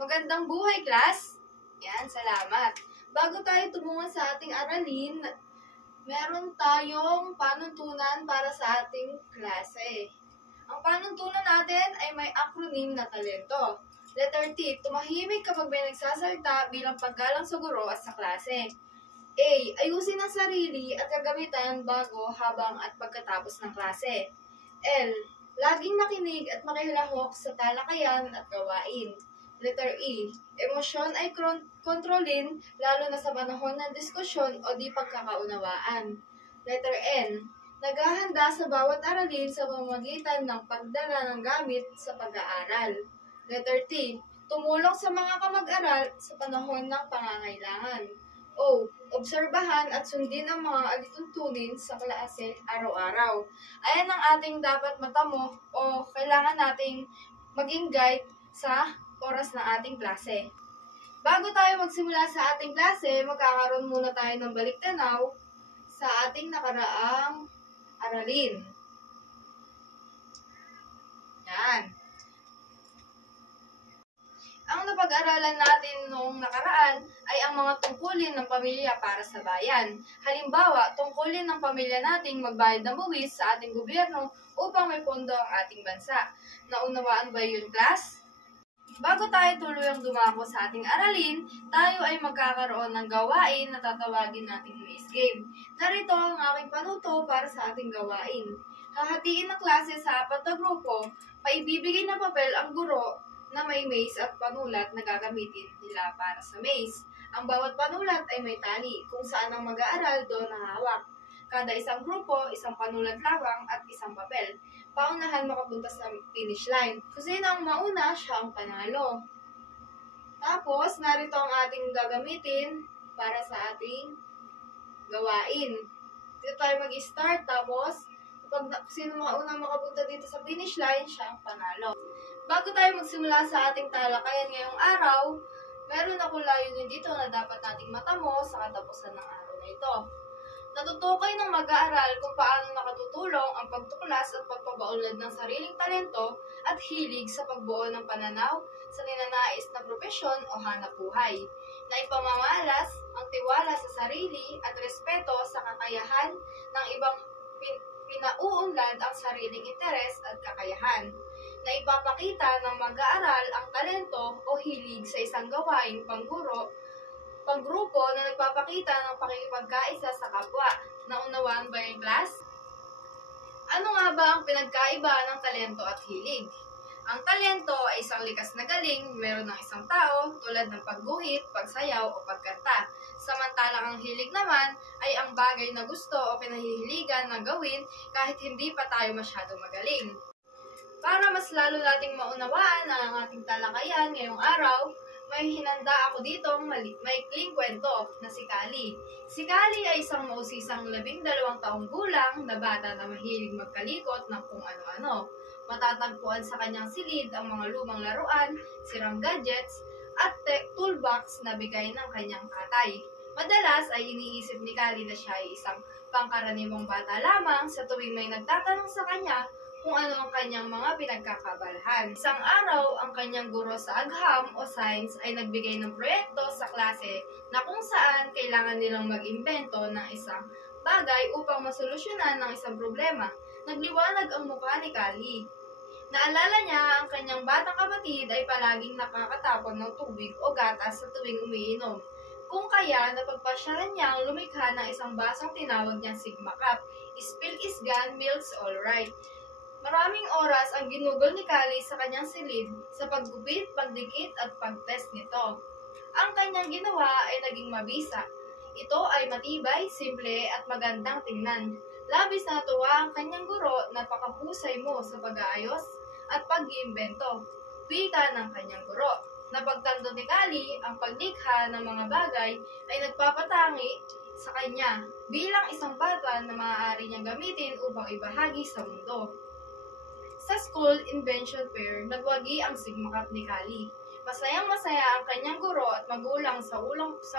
Magandang buhay, class! Yan, salamat. Bago tayo tumungo sa ating aralin, meron tayong panuntunan para sa ating klase. Ang panuntunan natin ay may acronym na talento. Letter T, tumahimik kapag may nagsasalita bilang paggalang sa guro at sa klase. A, ayusin ang sarili at kagamitan bago, habang at pagkatapos ng klase. L, laging makinig at makihilahok sa talakayan at gawain. Letter E, emosyon ay kontrolin lalo na sa panahon ng diskusyon o di pagkakaunawaan. Letter N, naghahanda sa bawat aralin sa pamamagitan ng pagdala ng gamit sa pag-aaral. Letter T, tumulong sa mga kamag-aral sa panahon ng pangangailangan. O, obserbahan at sundin ang mga alituntunin sa klase araw-araw. Ayan ang ating dapat matamo o kailangan nating maging guide sa oras ng ating klase. Bago tayo magsimula sa ating klase, magkakaroon muna tayo ng balik-tanaw sa ating nakaraang aralin. Yan. Ang napag-aralan natin noong nakaraan ay ang mga tungkulin ng pamilya para sa bayan. Halimbawa, tungkulin ng pamilya nating magbayad ng buwis sa ating gobyerno upang may pondo ang ating bansa. Naunawaan ba yun, class? Bago tayo tuluyang dumako sa ating aralin, tayo ay magkakaroon ng gawain na tatawagin nating maze game. Narito ang aking panuto para sa ating gawain. Hahatiin ng klase sa 4 na grupo, maibibigay na papel ang guro na may maze at panulat na gagamitin nila para sa maze. Ang bawat panulat ay may tali kung saan ang mag-aaral doon nahawak. Kada isang grupo, isang panulat lamang at isang papel. Paunahan makapunta sa finish line. Kung sino ang mauna, siya ang panalo. Tapos, narito ang ating gagamitin para sa ating gawain. Dito tayo mag-start, tapos, kung sino mauna makapunta dito sa finish line, siya ang panalo. Bago tayo magsimula sa ating talakayan ngayong araw, meron akong layunin dito na dapat nating matamo sa katapusan ng araw na ito. Natutukoy ng mag-aaral kung paano nakatutulong ang pagtuklas at pagpapaunlad ng sariling talento at hilig sa pagbuo ng pananaw sa ninanais na propesyon o hanapbuhay, na ipamamalas ang tiwala sa sarili at respeto sa kakayahan ng ibang pinauunlad ang sariling interes at kakayahan, na ipapakita ng mag-aaral ang talento o hilig sa isang gawaing panggrupo na nagpapakita ng pakikipagkaisa sa kapwa. Naunawaan ba yung class? Ano nga ba ang pinagkaiba ng talento at hilig? Ang talento ay isang likas na galing meron ng isang tao tulad ng pagguhit, pagsayaw o pagkanta. Samantalang ang hilig naman ay ang bagay na gusto o pinahihiligan na gawin kahit hindi pa tayo masyado magaling. Para mas lalo nating maunawaan ang ating talakayan ngayong araw, may hinanda ako ditong maikling kwento na si Kali. Si Kali ay isang mausisang 12 taong gulang na bata na mahilig magkalikot ng kung ano-ano. Matatagpuan sa kanyang silid ang mga lumang laruan, sirang gadgets, at toolbox na bigay ng kanyang tatay. Madalas ay iniisip ni Kali na siya ay isang pangkaraniwang bata lamang sa tuwing may nagtatanong sa kanya kung ano ang kanyang mga pinagkakabalahan. Isang araw, ang kanyang guro sa agham o science ay nagbigay ng proyekto sa klase na kung saan kailangan nilang mag-imbento ng isang bagay upang masolusyonan ng isang problema. Nagliwanag ang mukha ni Kali. Naalala niya ang kanyang batang kapatid ay palaging nakakatapon ng tubig o gatas sa tuwing umiinom. Kung kaya, napagpasyahan niyang lumikha ng isang basong tinawag niyang Sigma Cup. Spill is gone, milk's alright. Maraming oras ang ginugol ni Kali sa kanyang silid sa paggupit, pagdikit at pagtest nito. Ang kanyang ginawa ay naging mabisa. Ito ay matibay, simple at magandang tingnan. Labis na natuwa ang kanyang guro na pakahusay mo sa pag-aayos at pag-iimbento. Wika ng kanyang guro. Napagtanto ni Kali ang paglikha ng mga bagay ay nagpapatangi sa kanya bilang isang bata na maaari niyang gamitin upang ibahagi sa mundo. Sa school invention fair, nagwagi ang Sigma Cup ni Kali. Masayang-masaya ang kanyang guro at magulang sa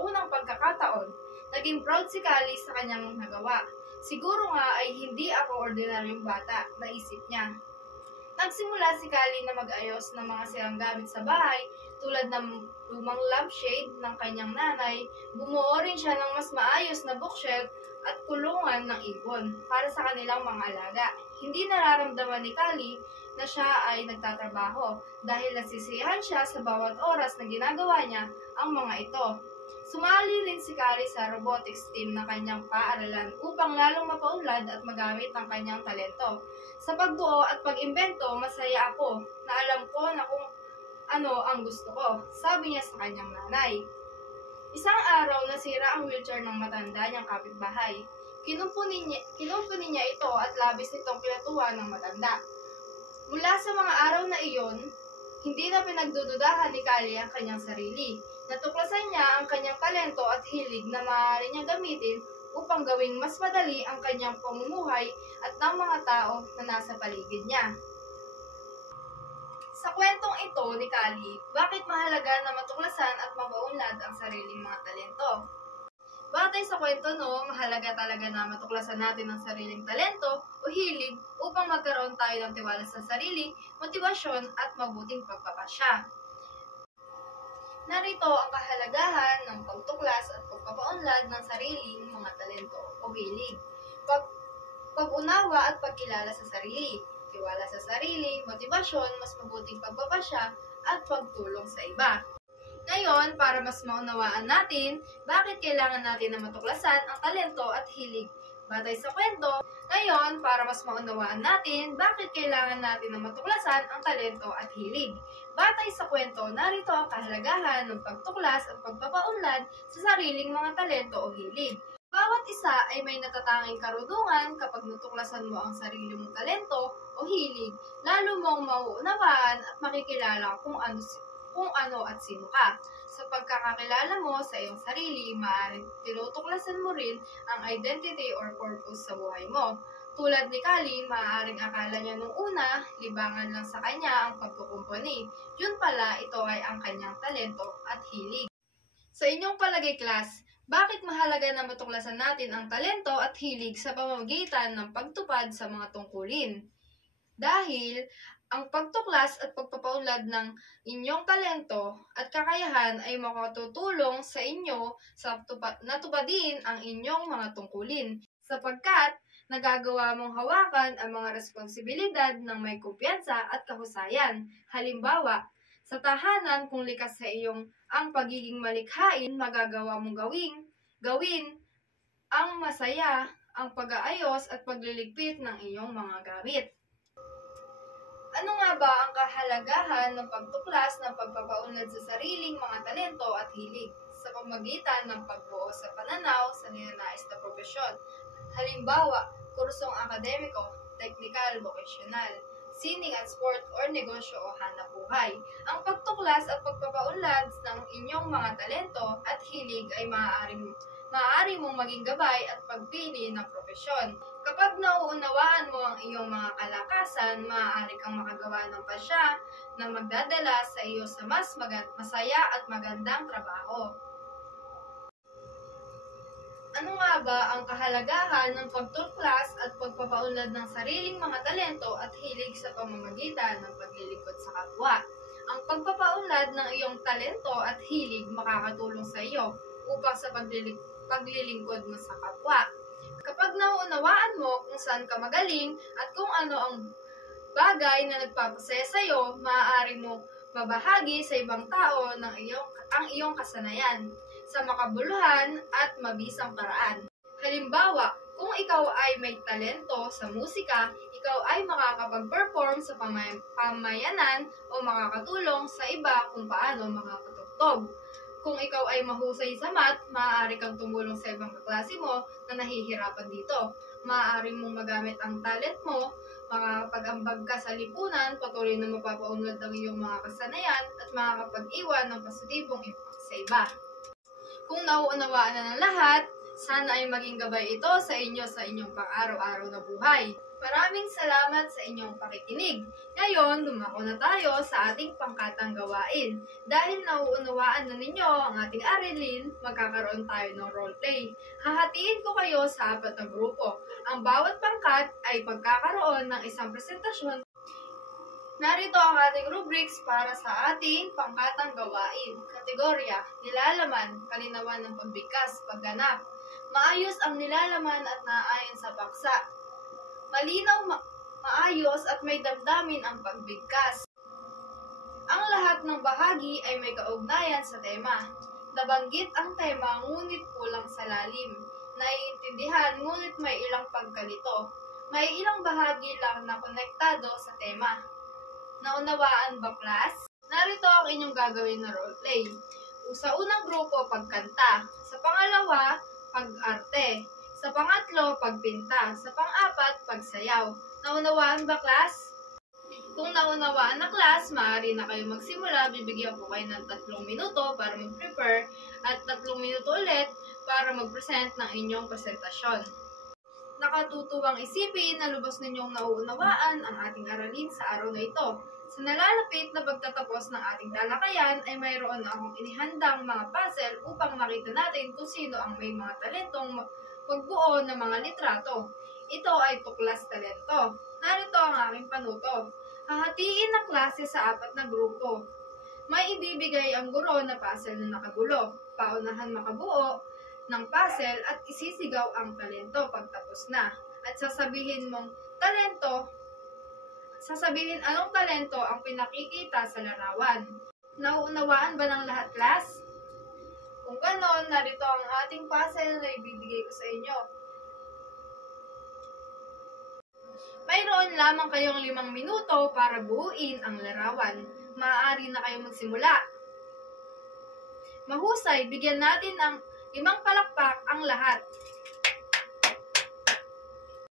unang pagkakataon. Naging proud si Kali sa kanyang nagawa. Siguro nga ay hindi ako ordinaryong bata, naisip niya. Nagsimula si Kali na mag-ayos ng mga sirang gamit sa bahay tulad ng lumang lampshade ng kanyang nanay, bumuo rin siya ng mas maayos na bookshelf at kulungan ng ibon para sa kanilang mga alaga. Hindi nararamdaman ni Kali na siya ay nagtatrabaho dahil nasisiyahan siya sa bawat oras na ginagawa niya ang mga ito. Sumali rin si Kali sa robotics team ng kanyang paaralan upang lalong mapaunlad at magamit ang kanyang talento. Sa pagbuo at pag-imbento, masaya ako na alam ko na kung ano ang gusto ko, sabi niya sa kanyang nanay. Isang araw, nasira ang wheelchair ng matanda niyang kapitbahay. Kinumpuni niya ito at labis nitong pinatuwa ng matanda. Mula sa mga araw na iyon, hindi na pinagdududahan ni Kali ang kanyang sarili. Natuklasan niya ang kanyang talento at hilig na maaari niyang gamitin upang gawing mas madali ang kanyang pamumuhay at ng mga tao na nasa paligid niya. Sa kwentong ito ni Kali, bakit mahalaga na matuklasan at mapaunlad ang sariling mga talento? Batay sa kwento mahalaga talaga na matuklasan natin ang sariling talento o hilig upang magkaroon tayo ng tiwala sa sarili, motibasyon at mabuting pagpapasya. Narito ang kahalagahan ng pagtuklas at pagpapaunlad ng sariling mga talento o hilig. Pag-unawa at pagkilala sa sarili, tiwala sa sarili, motibasyon, mas mabuting pagpapasya, at pagtulong sa iba. Ngayon, para mas maunawaan natin, bakit kailangan natin na matuklasan ang talento at hilig? Batay sa kwento, ngayon, para mas maunawaan natin, bakit kailangan natin na matuklasan ang talento at hilig? Batay sa kwento, narito ang kahalagahan ng pagtuklas at pagpapaunlad sa sariling mga talento o hilig. Bawat isa ay may natatanging karunungan kapag natuklasan mo ang sarili mong talento o hilig, lalo mong mauunawaan at makikilala kung ano at sino ka. Sa pagkakakilala mo sa iyong sarili, maaaring tinutuklasan mo rin ang identity or purpose sa buhay mo. Tulad ni Kali, maaaring akala niya nung una, libangan lang sa kanya ang pagkukumpuni. Yun pala, ito ay ang kanyang talento at hilig. Sa inyong palagay, class, bakit mahalaga na matuklasan natin ang talento at hilig sa pamamagitan ng pagtupad sa mga tungkulin? Dahil ang pagtuklas at pagpapaunlad ng inyong talento at kakayahan ay makatutulong sa inyo sa natupadin ang inyong mga tungkulin, sapagkat nagagawa mong hawakan ang mga responsibilidad ng may kumpiyansa at kahusayan. Halimbawa, sa tahanan, kung likas sa iyong ang pagiging malikhain, magagawa mong gawin ang masaya, ang pag-aayos at pagliligpit ng iyong mga gamit. Ano nga ba ang kahalagahan ng pagtuklas ng pagpapaunlad sa sariling mga talento at hilig sa pamamagitan ng pagbuo sa pananaw sa ninanais na propesyon? Halimbawa, kursong akademiko, teknikal, vocational, sining at sport or negosyo o hanap buhay. Ang pagtuklas at pagpapaunlad ng inyong mga talento at hilig ay maaari mong maging gabay at pagpili ng propesyon. Kapag nauunawaan mo ang iyong mga kalakasan, maaari kang makagawa ng pasya na magdadala sa iyo sa mas masaya at magandang trabaho. Ano nga ba ang kahalagahan ng pagtuklas at pagpapaunlad ng sariling mga talento at hilig sa pamamagitan ng paglilingkod sa kapwa? Ang pagpapaunlad ng iyong talento at hilig makakatulong sa iyo upang sa paglilingkod mo sa kapwa. Kapag nauunawaan mo kung saan ka magaling at kung ano ang bagay na nagpapasaya sa iyo, maaari mo mabahagi sa ibang tao ang iyong kasanayan sa makabuluhan at mabisang paraan. Halimbawa, kung ikaw ay may talento sa musika, ikaw ay makakapag-perform sa pamayanan o makakatulong sa iba kung paano makakatugtog. Kung ikaw ay mahusay sa math, maaari kang tumulong sa ibang kaklase mo na nahihirapan dito. Maaari mong magamit ang talent mo, makakapag-ambag ka sa lipunan, patuloy na mapapaunlad ang iyong mga kasanayan at makakapag-iwan ng positibong impact sa iba. Kung nauunawaan na ng lahat, sana ay maging gabay ito sa inyong pang-araw-araw na buhay. Maraming salamat sa inyong pakikinig. Ngayon, dumako na tayo sa ating pangkatang gawain. Dahil nauunawaan na ninyo ang ating aralin, magkakaroon tayo ng roleplay. Hahatiin ko kayo sa 4 na grupo. Ang bawat pangkat ay pagkakaroon ng isang presentasyon Narito ang ating rubrics para sa ating pangkatang gawain. Kategorya, nilalaman, kalinawan ng pagbigkas, pagganap. Maayos ang nilalaman at naaayon sa paksa. Malinaw, maayos at may damdamin ang pagbigkas. Ang lahat ng bahagi ay may kaugnayan sa tema. Nabanggit ang tema ngunit kulang sa lalim. Naiintindihan ngunit may ilang pagkalito. May ilang bahagi lang na konektado sa tema. Naunawaan ba, class? Narito ang inyong gagawin na roleplay. Sa unang grupo, pagkanta. Sa pangalawa, pag-arte. Sa pangatlo, pagpinta. Sa pang-apat, pagsayaw. Naunawaan ba, class? Kung naunawaan na, class, maaari na kayo magsimula. Bibigyan ko kayo ng 3 minuto para mag-prepare at 3 minuto ulit para mag-present ng inyong presentasyon. Nakatutuwang isipin na lubos ninyong nauunawaan ang ating aralin sa araw na ito. Sa nalalapit na pagtatapos ng ating talakayan ay mayroon na akong inihandang mga puzzle upang makita natin kung sino ang may mga talentong magbuo ng mga litrato. Ito ay tuklas talento. Narito ang aking panuto. Hahatiin ang klase sa 4 na grupo. May ibibigay ang guro na puzzle na nakagulo. Paunahan makabuo ng puzzle at isisigaw ang talento pagtapos na. At sasabihin anong talento ang pinakikita sa larawan. Nauunawaan ba ng lahat, class? Kung ganon, narito ang ating puzzle na ibibigay ko sa inyo. Mayroon lamang kayong 5 minuto para buuin ang larawan. Maaari na kayong magsimula. Mahusay, bigyan natin ng 5 palakpak ang lahat.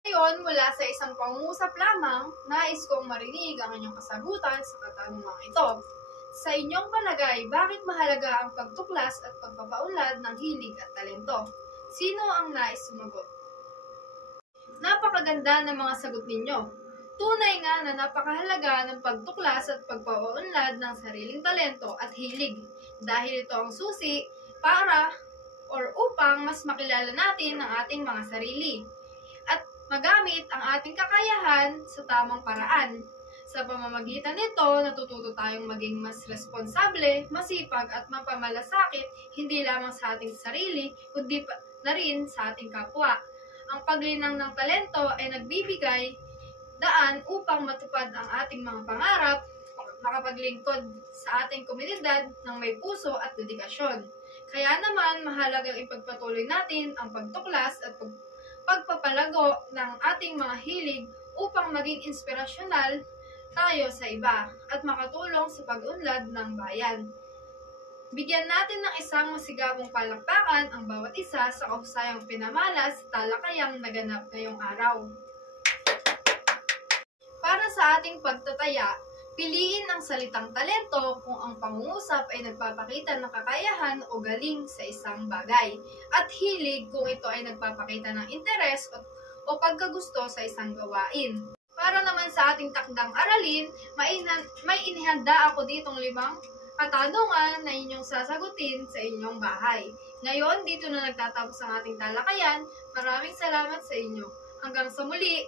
Ngayon, mula sa isang pangungusap lamang, nais kong marinig ang inyong kasagutan sa katanungang ito. Sa inyong palagay, bakit mahalaga ang pagtuklas at pagpapaunlad ng hilig at talento? Sino ang nais sumagot? Napakaganda ng mga sagot ninyo. Tunay nga na napakahalaga ng pagtuklas at pagpapaunlad ng sariling talento at hilig dahil ito ang susi upang mas makilala natin ang ating mga sarili at magamit ang ating kakayahan sa tamang paraan. Sa pamamagitan nito, natututo tayong maging mas responsable, masipag at mapamalasakit hindi lamang sa ating sarili, kundi na rin sa ating kapwa. Ang paglinang ng talento ay nagbibigay daan upang matupad ang ating mga pangarap, makapaglingkod sa ating komunidad ng may puso at dedikasyon. Kaya naman, mahalagang ipagpatuloy natin ang pagtuklas at pagpapalago ng ating mga hilig upang maging inspirasyonal tayo sa iba at makatulong sa pag-unlad ng bayan. Bigyan natin ng isang masigabong palakpakan ang bawat isa sa kahusayang pinamalas sa talakayang naganap ngayong araw. Para sa ating pagtataya, piliin ang salitang talento kung ang pangungusap ay nagpapakita ng kakayahan o galing sa isang bagay, at hilig kung ito ay nagpapakita ng interes o pagkagusto sa isang gawain. Para naman sa ating takdang aralin, may inihanda ako ditong 5 katanungan na inyong sasagutin sa inyong bahay. Ngayon, dito na nagtatapos ang ating talakayan. Maraming salamat sa inyo. Hanggang sa muli!